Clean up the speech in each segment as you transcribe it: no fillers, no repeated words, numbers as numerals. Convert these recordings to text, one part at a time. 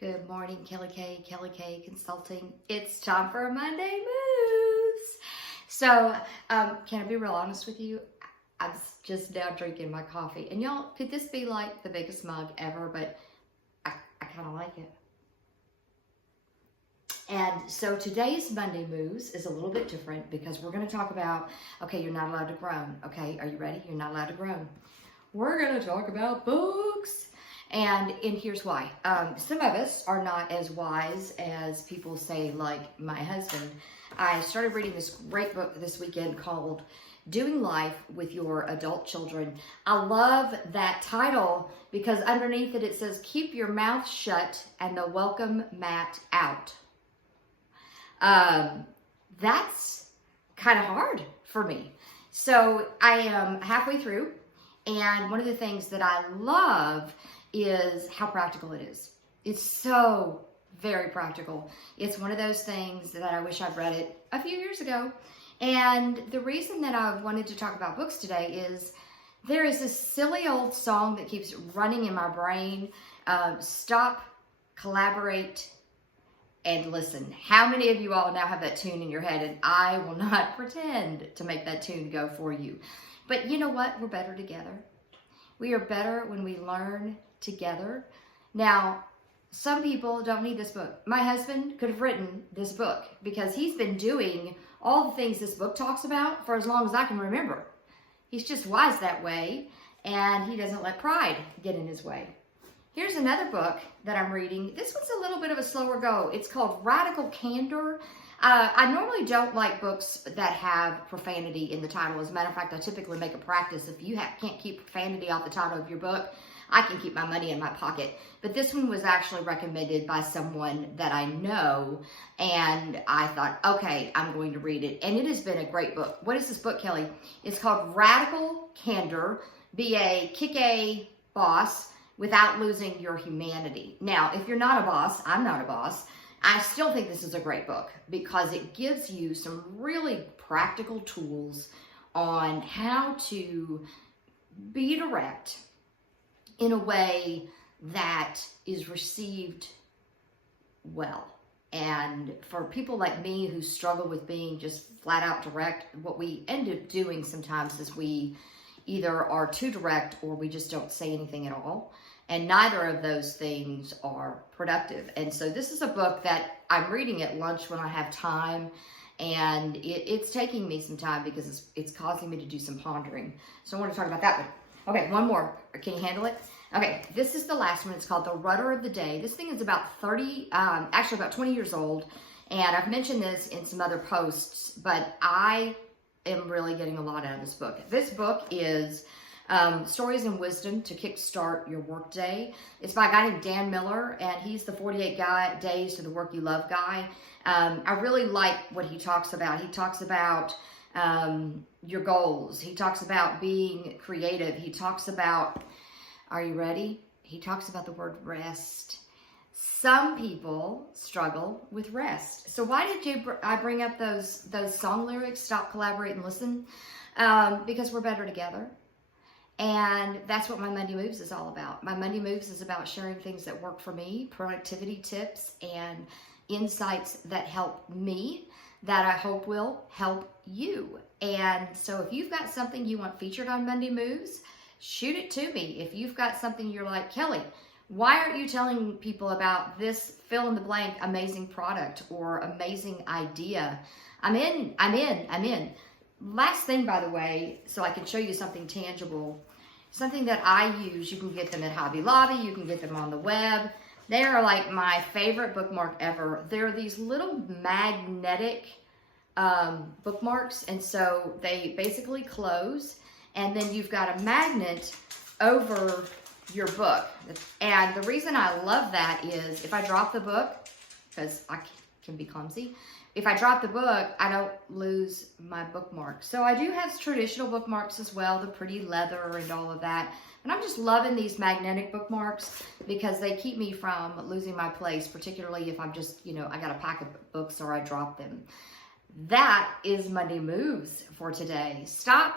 Good morning, Kelly K Consulting. It's time for Monday Moves. So, can I be real honest with you? I'm just now drinking my coffee. And y'all, could this be like the biggest mug ever? But I kind of like it. And so today's Monday Moves is a little bit different because we're going to talk about, okay, you're not allowed to groan. Okay, are you ready? You're not allowed to groan. We're going to talk about books. And here's why. Some of us are not as wise as people say, like my husband. I started reading this great book this weekend called Doing Life with Your Adult Children. I love that title because underneath it says, keep your mouth shut and the welcome mat out. That's kind of hard for me. So I am halfway through, and one of the things that I love is how practical it is. It's so very practical. It's one of those things that I wish I'd read it a few years ago. And the reason that I wanted to talk about books today is there is this silly old song that keeps running in my brain. Stop, collaborate, and listen. How many of you all now have that tune in your head? And I will not pretend to make that tune go for you. But you know what? We're better together. We are better when we learn together. Now, some people don't need this book. My husband could have written this book because he's been doing all the things this book talks about for as long as I can remember. He's just wise that way, and he doesn't let pride get in his way. Here's another book that I'm reading. This one's a little bit of a slower go. It's called Radical Candor. I normally don't like books that have profanity in the title. As a matter of fact, I typically make a practice. If you can't keep profanity off the title of your book, I can keep my money in my pocket. But this one was actually recommended by someone that I know, and I thought, okay, I'm going to read it. And it has been a great book. What is this book, Kelly? It's called Radical Candor, Be a Kick-A Boss Without Losing Your Humanity. Now, if you're not a boss, I'm not a boss, I still think this is a great book because it gives you some really practical tools on how to be direct in a way that is received well. And for people like me who struggle with being just flat out direct, what we end up doing sometimes is we either are too direct or we just don't say anything at all. And neither of those things are productive. And so this is a book that I'm reading at lunch when I have time. And it's taking me some time because it's causing me to do some pondering. So I want to talk about that one. Okay, one more. Can you handle it? Okay, this is the last one. It's called The Rudder of the Day. This thing is about about 20 years old. And I've mentioned this in some other posts, but I am really getting a lot out of this book. This book is Stories and Wisdom to Kickstart Your Workday. It's by a guy named Dan Miller, and he's the 48 Days to the Work You Love guy. I really like what he talks about. He talks about your goals. He talks about being creative. He talks about, are you ready? He talks about the word rest. Some people struggle with rest. So why did I bring up those song lyrics, Stop, Collaborate, and Listen? Because we're better together. And that's what my Monday Moves is all about. My Monday Moves is about sharing things that work for me, productivity tips and insights that help me, that I hope will help you. And so if you've got something you want featured on Monday Moves, shoot it to me. If you've got something you're like, Kelly, why aren't you telling people about this fill in the blank amazing product or amazing idea? I'm in. Last thing, by the way, so I can show you something tangible, something that I use. You can get them at Hobby Lobby. You can get them on the web. They are like my favorite bookmark ever. They're these little magnetic bookmarks, and so they basically close, and then you've got a magnet over your book. And the reason I love that is if I drop the book, because I can be clumsy, if I drop the book, I don't lose my bookmark. So I do have traditional bookmarks as well, the pretty leather and all of that. And I'm just loving these magnetic bookmarks because they keep me from losing my place, particularly if I'm just, I got a pack of books or I drop them. That is Monday Moves for today. Stop,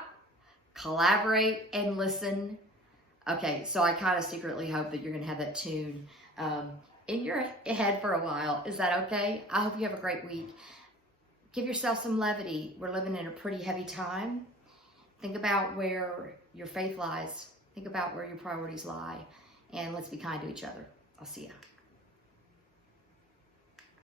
collaborate, and listen. Okay, so I kind of secretly hope that you're going to have that tune in your head for a while. Is that okay? I hope you have a great week. Give yourself some levity. We're living in a pretty heavy time. Think about where your faith lies. Think about where your priorities lie. And let's be kind to each other. I'll see you.